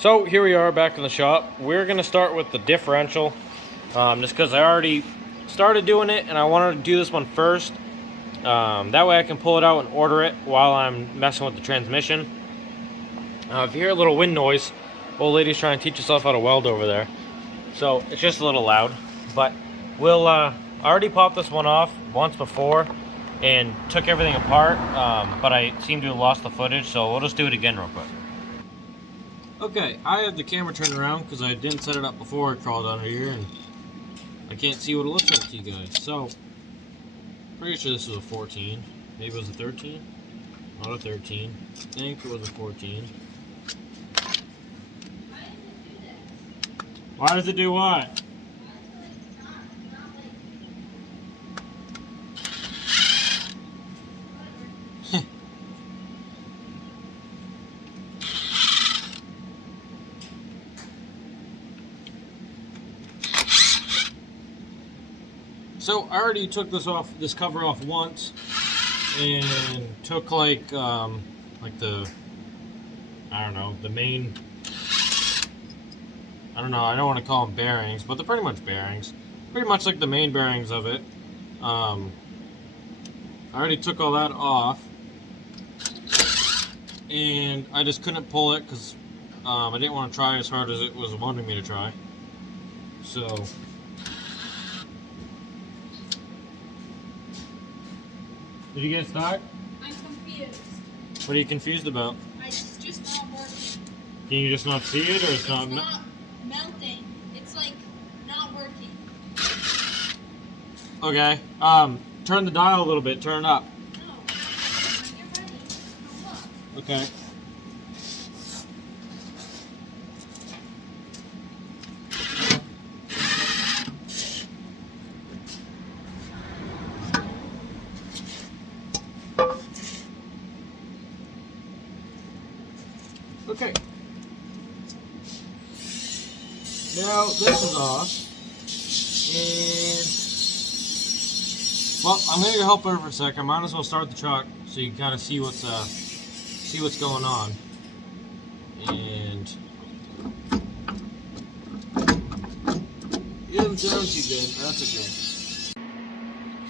So here we are back in the shop. We're gonna start with the differential, just because I already started doing it and I wanted to do this one first. That way I can pull it out and order it while I'm messing with the transmission. If you hear a little wind noise, old lady's trying to teach herself how to weld over there. So it's just a little loud, but we'll, I already popped this one off once before and took everything apart, but I seem to have lost the footage, so we'll just do it again real quick. Okay, I have the camera turned around because I didn't set it up before I crawled under here and I can't see what it looks like to you guys. So, pretty sure this was a 14. Maybe it was a 13? Not a 13. I think it was a 14. Why does it do what? So I already took this cover off once, and took like the, I don't know, the main, I don't know, I don't want to call them bearings, but they're pretty much bearings. Pretty much like the main bearings of it. I already took all that off, and I just couldn't pull it because I didn't want to try as hard as it was wanting me to try. So. Did you get stuck? I'm confused. What are you confused about? It's just not working. Can you just not see it, or It's not melting. It's like not working. Okay. Turn the dial a little bit. Turn it up. No. When you're ready, look. Okay. Okay. Now this is off, and well, I'm gonna go help her for a second. Might as well start the truck so you can kind of see what's going on. And it doesn't sound too good. That's okay.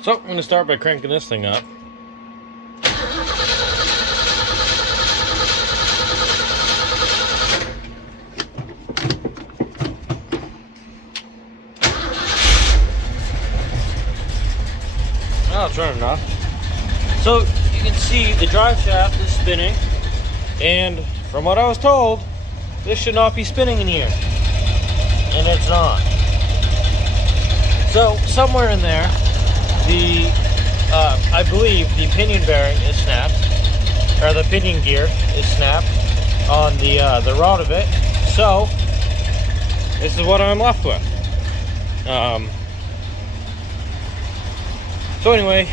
So I'm gonna start by cranking this thing up. Oh, it's running off. So you can see the drive shaft is spinning, and from what I was told, this should not be spinning in here, and it's not. So somewhere in there, I believe the pinion bearing is snapped, or the pinion gear is snapped on the rod of it. So this is what I'm left with. So anyway,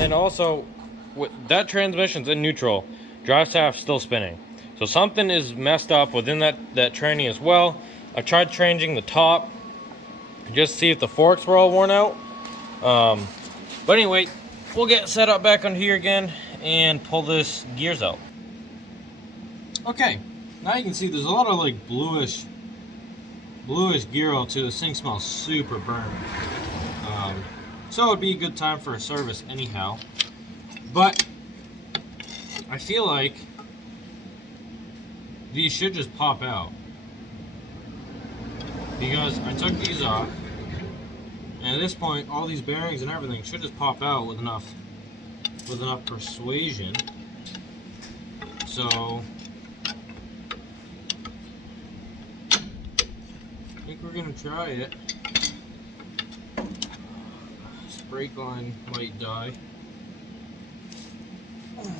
and also with that transmission's in neutral, drive shaft's still spinning. So something is messed up within that tranny as well. I tried changing the top just to see if the forks were all worn out. But anyway, we'll get set up back on here again and pull this gears out. Okay, now you can see there's a lot of like bluish gear oil too. This thing smells super burnt. So it would be a good time for a service anyhow. But I feel like these should just pop out, because I took these off, and at this point all these bearings and everything should just pop out with enough persuasion. So I think we're gonna try it. This brake line might die in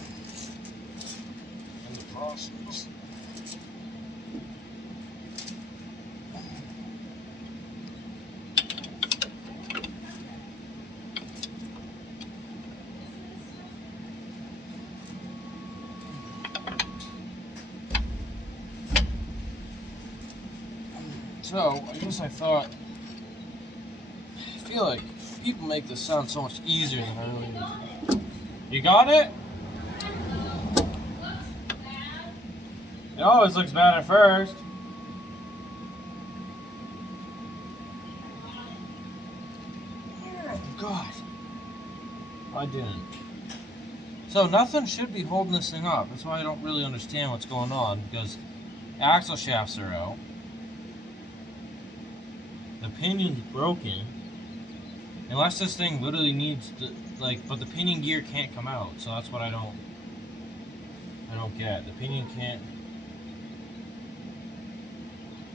the process. So, I guess I thought, I feel like people make this sound so much easier than I really do. You got it? It always looks bad at first. Oh, God. I didn't. So nothing should be holding this thing up. That's why I don't really understand what's going on, because axle shafts are out. The pinion's broken. Unless this thing literally needs to, like, but the pinion gear can't come out, so that's what I don't get. The pinion can't,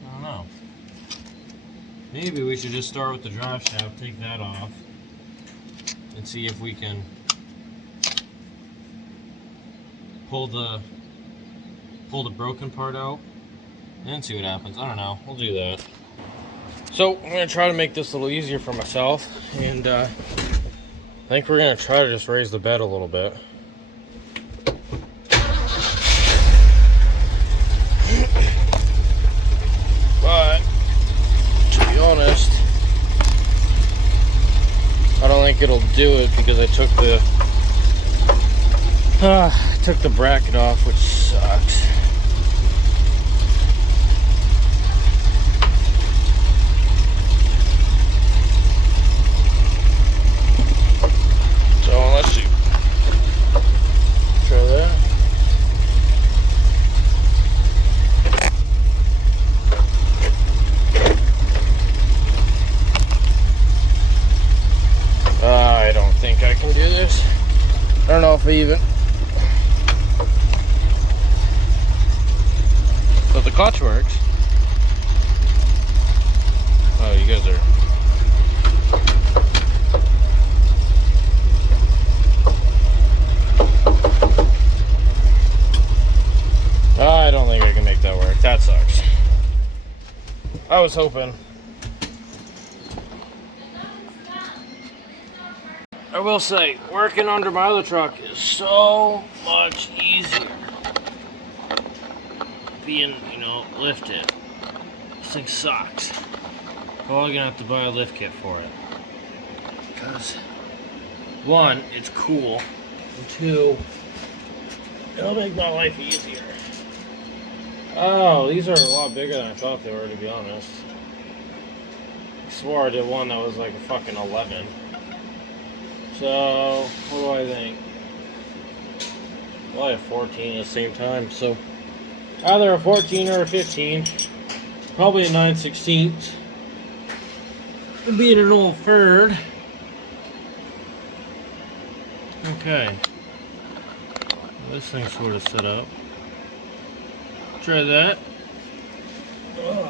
I don't know. Maybe we should just start with the drive shaft, take that off, and see if we can pull the broken part out and see what happens. I don't know. We'll do that. So I'm gonna try to make this a little easier for myself, and I think we're gonna try to just raise the bed a little bit. But to be honest, I don't think it'll do it because I took the bracket off, which sucks. So let's see. Try that. I don't think I can do this. I don't know if I even. But the clutch works. Oh, you guys are. I don't think I can make that work. That sucks. I was hoping. I will say, working under my other truck is so much easier. Being, lifted. This thing sucks. Probably gonna have to buy a lift kit for it. Because, one, it's cool. And two, it'll make my life easier. Oh, these are a lot bigger than I thought they were, to be honest. I swore I did one that was like a fucking 11. So, what do I think? Well, I have 14 at the same time, so either a 14 or a 15. Probably a 9/16. Being an old Ford. Okay. This thing's sort of set up. Try that. Ugh.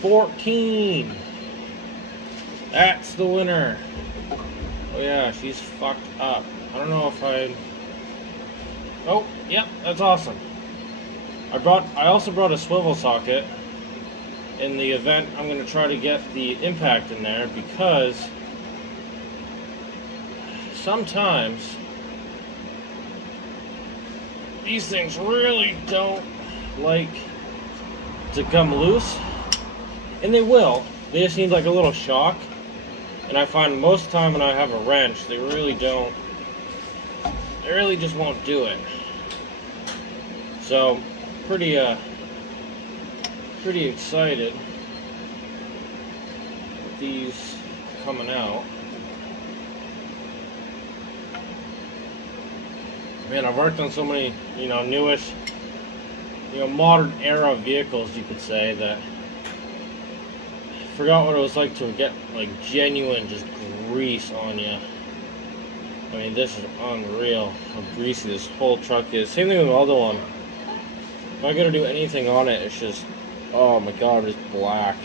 14. That's the winner. Oh yeah, she's fucked up. I don't know if I. Oh, yep, that's awesome. I also brought a swivel socket in the event I'm going to try to get the impact in there, because sometimes these things really don't like to come loose, and they will. They just need like a little shock, and I find most of the time when I have a wrench, they really don't. They really just won't do it. So, pretty excited with these coming out. Man, I've worked on so many, newish, modern era vehicles, you could say, that I forgot what it was like to get like genuine just grease on you. I mean, this is unreal how greasy this whole truck is. Same thing with the other one. If I gotta do anything on it, it's just, oh my god, it's black.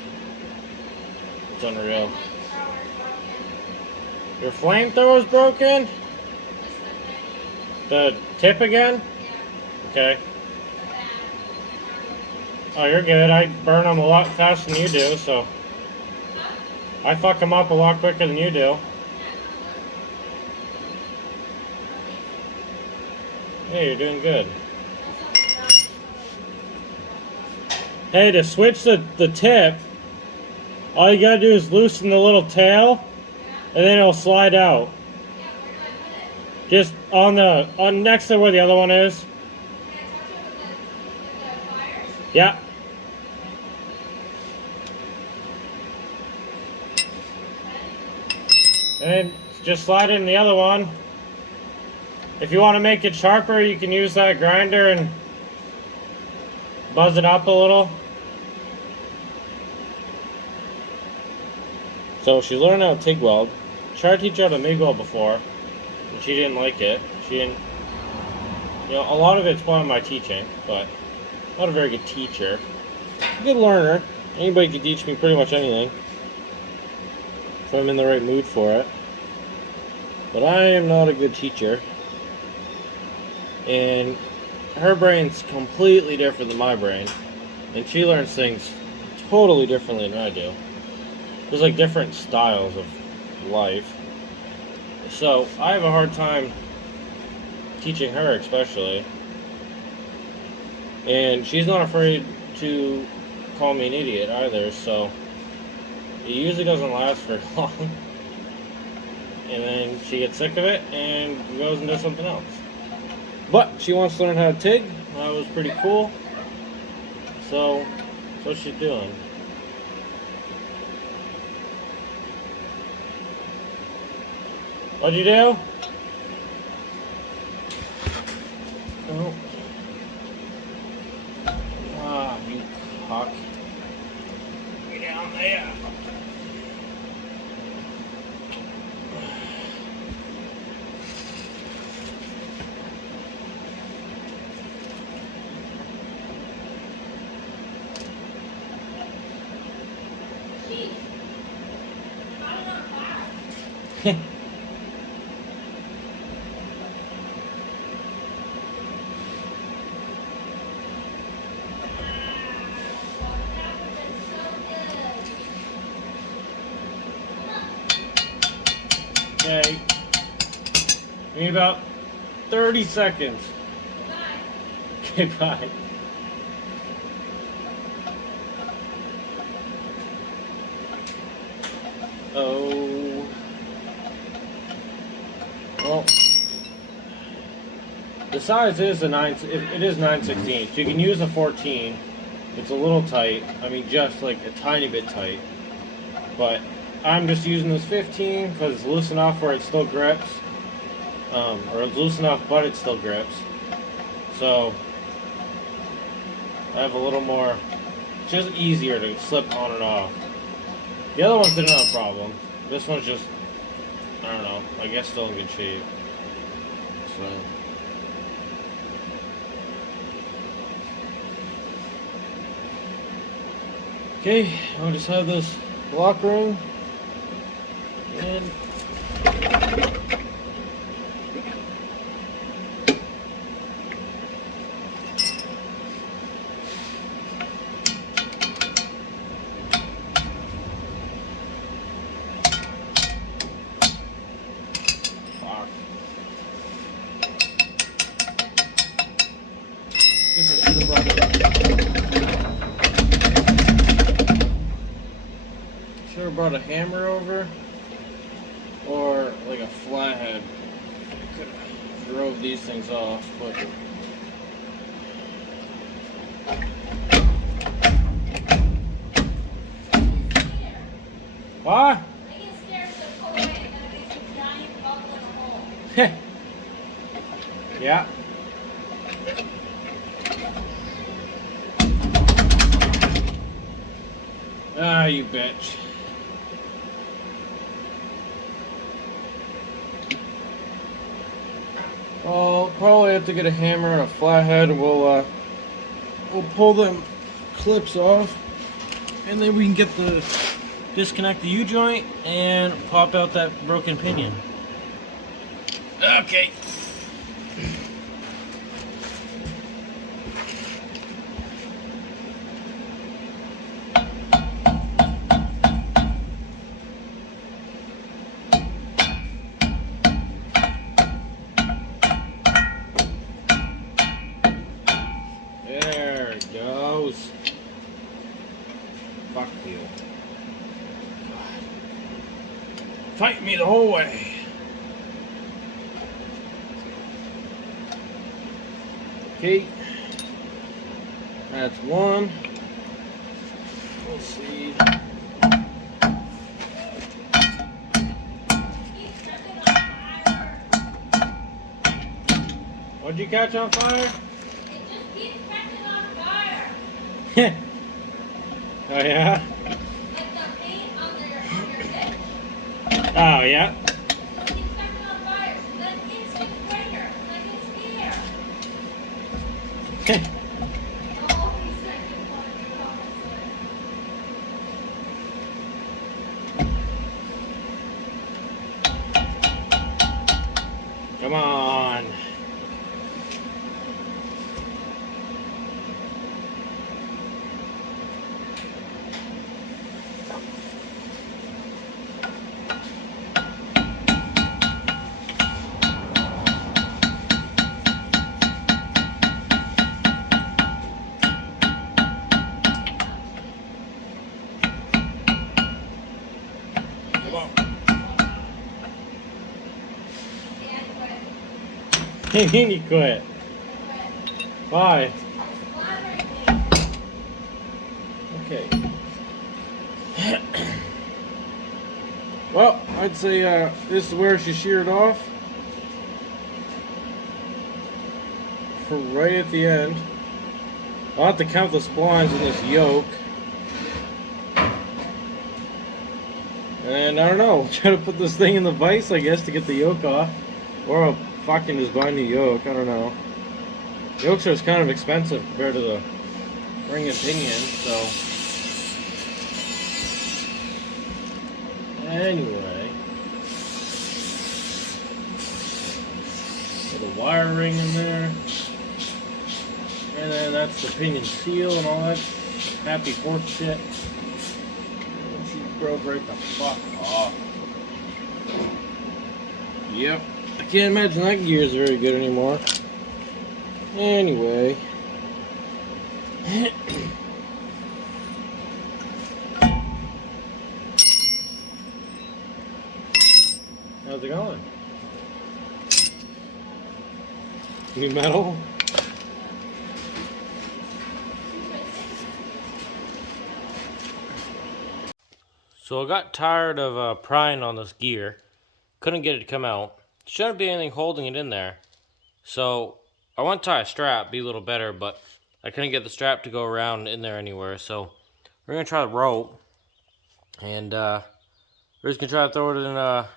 It's unreal. Your flamethrower's broken? The tip again? Okay. Oh, you're good. I burn them a lot faster than you do, so I fuck them up a lot quicker than you do. Hey, you're doing good. Hey, to switch the tip, all you gotta do is loosen the little tail, and then it'll slide out. Just on next to where the other one is. Yeah. And then just slide in the other one. If you want to make it sharper, you can use that grinder and buzz it up a little. So she's learning how to TIG weld. Tried to teach her how to MIG weld before, and she didn't like it. She didn't, you know, a lot of it's by my teaching, but I'm not a very good teacher. Good learner. Anybody can teach me pretty much anything if I'm in the right mood for it. But I am not a good teacher. And her brain's completely different than my brain. And she learns things totally differently than I do. There's like different styles of life. So I have a hard time teaching her, especially. And she's not afraid to call me an idiot either, so it usually doesn't last very long. And then she gets sick of it and goes and does something else. But she wants to learn how to TIG. That was pretty cool. So that's what she's doing. What'd you do? Oh. Ah, you cock. Get down there. Okay. Give me about 30 seconds. Okay, bye. Oh. Well, the size is it is 9/16. You can use a 14. It's a little tight. I mean, just like a tiny bit tight. But I'm just using this 15 because it's loose enough where it still grips. Or it's loose enough, but it still grips. So I have a little more, just easier to slip on and off. The other ones didn't have a problem. This one's just, I don't know, I guess still in good shape. So. Okay, I'll just have this lock ring and should have brought a hammer over, or like a flathead. Could have drove these things off, but what? Yeah. Ah, you bitch. Well, probably have to get a hammer and a flathead, and we'll pull them clips off, and then we can disconnect the U-joint and pop out that broken pinion. Okay. There it goes. Fuck you. Fight me the whole way. Okay. That's one. We'll see. What'd you catch on fire? It just keeps catching on fire. Oh yeah? Like the paint on your dish. Oh yeah? It keeps catching on fire. Then instant sprayer. Like it's here. Oh, he's second one. Come on. What do you mean you quit? Why? Okay. Well, I'd say this is where she sheared off. For right at the end. I'll have to count the splines in this yoke. And I don't know, try to put this thing in the vise, I guess, to get the yoke off. Or I'll fucking just buy a new yoke, I don't know. Yokes are kind of expensive compared to the ring and pinion, so. Anyway. Put a wire ring in there. And then that's the pinion seal and all that happy horse shit. And she broke right the fuck off. Yep. I can't imagine that gear is very good anymore. Anyway. How's it going? New metal? So I got tired of prying on this gear. Couldn't get it to come out. Shouldn't be anything holding it in there. So I want to tie a strap, be a little better, but I couldn't get the strap to go around in there anywhere. So we're going to try the rope. And we're just going to try to throw it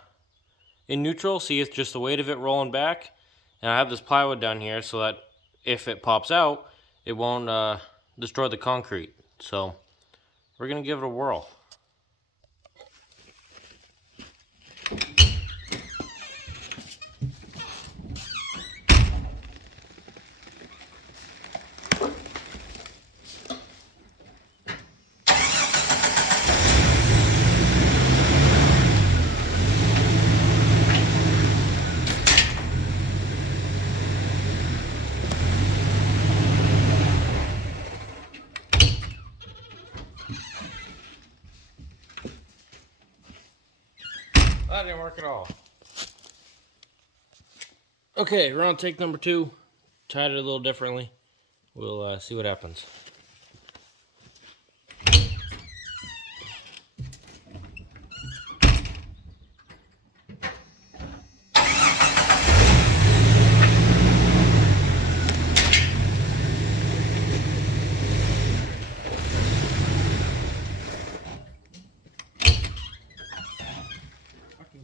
in neutral, see if just the weight of it rolling back. And I have this plywood down here so that if it pops out, it won't destroy the concrete. So we're going to give it a whirl. That didn't work at all. Okay, we're on take number 2. Tied it a little differently. We'll see what happens.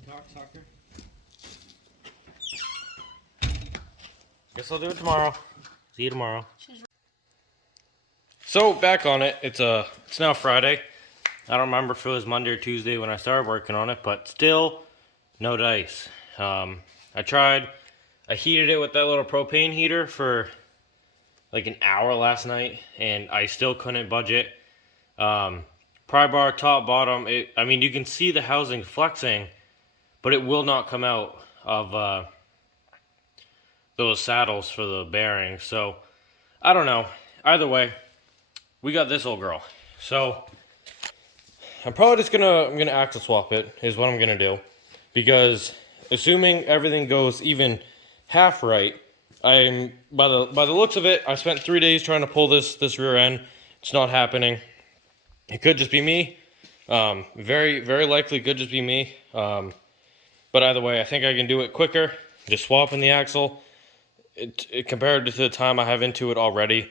Cocksucker. Guess I'll do it tomorrow. See you tomorrow. So back on it. It's now Friday. I don't remember if it was Monday or Tuesday when I started working on it, but still no dice. I heated it with that little propane heater for like an hour last night, and I still couldn't budge it. Pry bar, top, bottom. I mean, you can see the housing flexing, but it will not come out of those saddles for the bearings. So I don't know. Either way, we got this old girl. So I'm probably just gonna axle swap it is what I'm gonna do, because assuming everything goes even half right, I'm by the looks of it, I spent 3 days trying to pull this rear end. It's not happening. It could just be me. Very, very likely could just be me. But either way, I think I can do it quicker. Just swapping the axle. It compared to the time I have into it already.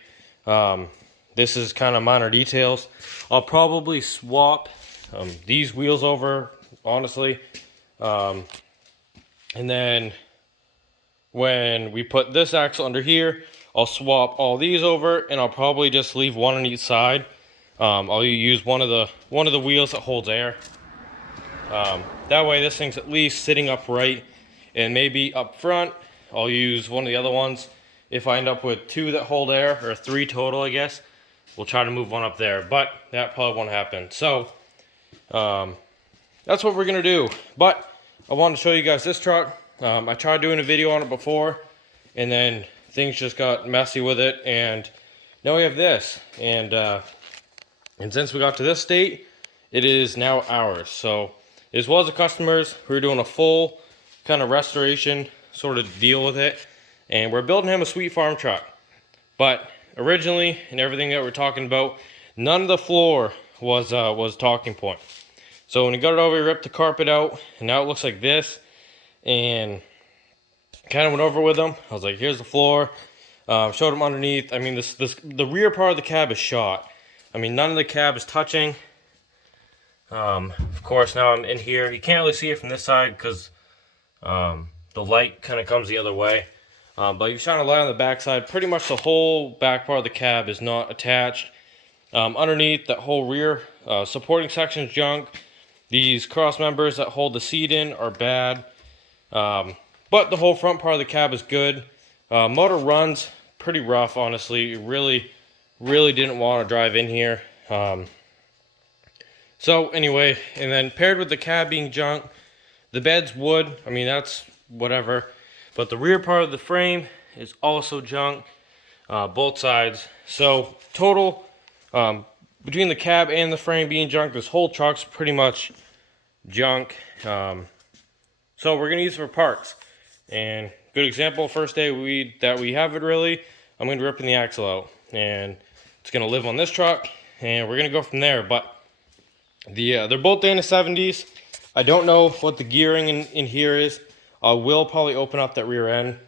This is kind of minor details. I'll probably swap these wheels over, honestly. And then when we put this axle under here, I'll swap all these over, and I'll probably just leave one on each side. I'll use one of the wheels that holds air. That way this thing's at least sitting upright, and maybe up front I'll use one of the other ones. If I end up with 2 that hold air, or 3 total, I guess, we'll try to move one up there, but that probably won't happen. So that's what we're gonna do. But I wanted to show you guys this truck. I tried doing a video on it before, and then things just got messy with it, and now we have this. And since we got to this state, it is now ours. So this was a customer's. We were doing a full kind of restoration sort of deal with it, and we're building him a sweet farm truck. But originally, and everything that we're talking about, none of the floor was talking point. So when he got it over, he ripped the carpet out, and now it looks like this. And kind of went over with him. I was like, here's the floor. Showed him underneath. I mean, the rear part of the cab is shot. I mean, none of the cab is touching. Of course, now I'm in here. You can't really see it from this side because the light kind of comes the other way. But you shine a light on the back side. Pretty much the whole back part of the cab is not attached. Underneath, that whole rear supporting section is junk. These cross members that hold the seat in are bad. But the whole front part of the cab is good. Motor runs pretty rough, honestly. Really didn't want to drive in here. So anyway, and then paired with the cab being junk, the bed's wood. I mean, that's whatever. But the rear part of the frame is also junk, both sides. So total, between the cab and the frame being junk, this whole truck's pretty much junk. So we're gonna use it for parts. And good example, first day that we have it really, I'm gonna be ripping the axle out, and it's gonna live on this truck, and we're gonna go from there. But they're both Dana 70s. I don't know what the gearing in here is. I will probably open up that rear end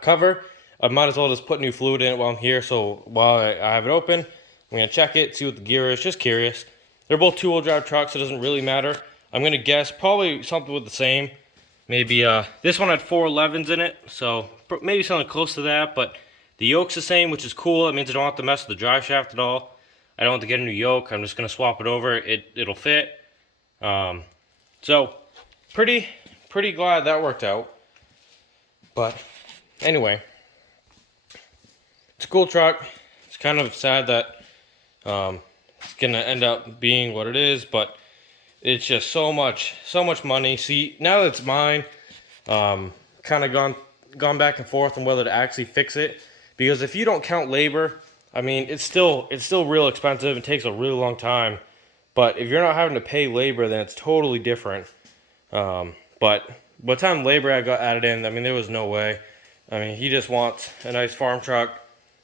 cover. I might as well just put new fluid in it while I'm here. So while I have it open, I'm gonna check it, see what the gear is. Just curious. They're both 2-wheel drive trucks, so it doesn't really matter. I'm gonna guess probably something with the same. Maybe this one had 411s in it, so maybe something close to that. But the yoke's the same, which is cool. It means I don't have to mess with the drive shaft at all. I don't have to get a new yoke. I'm just gonna swap it over. It'll fit. So pretty glad that worked out. But anyway, it's a cool truck. It's kind of sad that it's gonna end up being what it is, but it's just so much money. See, now that it's mine, kind of gone back and forth on whether to actually fix it, because if you don't count labor, I mean, it's still real expensive. It takes a really long time. But if you're not having to pay labor, then it's totally different. But by the time labor got added in, I mean, there was no way. I mean, he just wants a nice farm truck,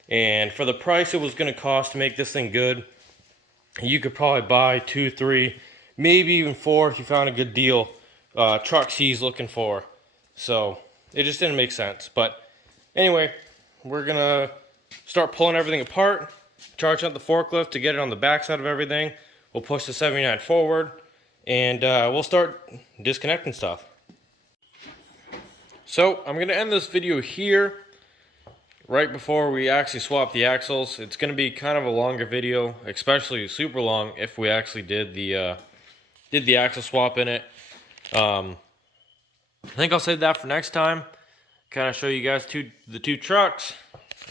and for the price it was going to cost to make this thing good, you could probably buy 2, 3, maybe even 4 if you found a good deal. Trucks he's looking for. So it just didn't make sense. But anyway, we're gonna start pulling everything apart, charging up the forklift to get it on the back side of everything. We'll push the 79 forward, and we'll start disconnecting stuff. So I'm gonna end this video here right before we actually swap the axles. It's gonna be kind of a longer video, especially super long if we actually did the axle swap in it. I think I'll save that for next time. Kind of show you guys the two trucks,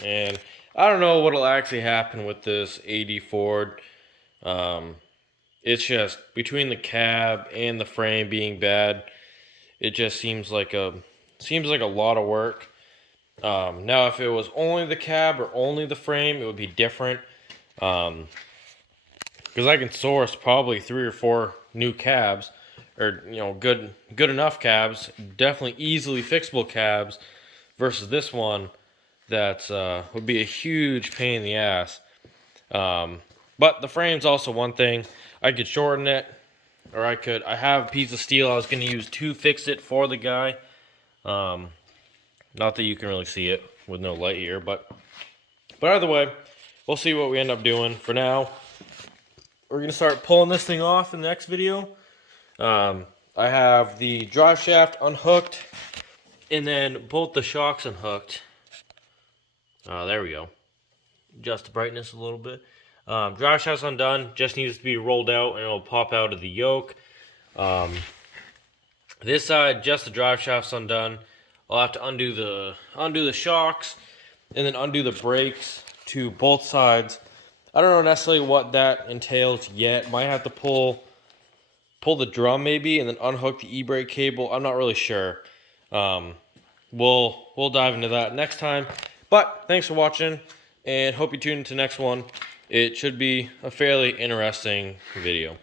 and I don't know what'll actually happen with this 80 Ford. It's just between the cab and the frame being bad, it just seems like a lot of work. Now if it was only the cab or only the frame, it would be different. Because I can source probably 3 or 4 new cabs, or good enough cabs, definitely easily fixable cabs versus this one that would be a huge pain in the ass. But the frame's also one thing. I could shorten it, or I have a piece of steel I was going to use to fix it for the guy. Not that you can really see it with no light here, but either way, we'll see what we end up doing. For now, we're going to start pulling this thing off in the next video. I have the drive shaft unhooked, and then both the shocks unhooked. There we go. Adjust the brightness a little bit. Drive shaft's undone, just needs to be rolled out and it'll pop out of the yoke. This side, just the drive shaft's undone. I'll have to undo the shocks and then undo the brakes to both sides. I don't know necessarily what that entails yet. Might have to pull the drum maybe and then unhook the e-brake cable. I'm not really sure. We'll dive into that next time. But thanks for watching and hope you tune into the next one. It should be a fairly interesting video.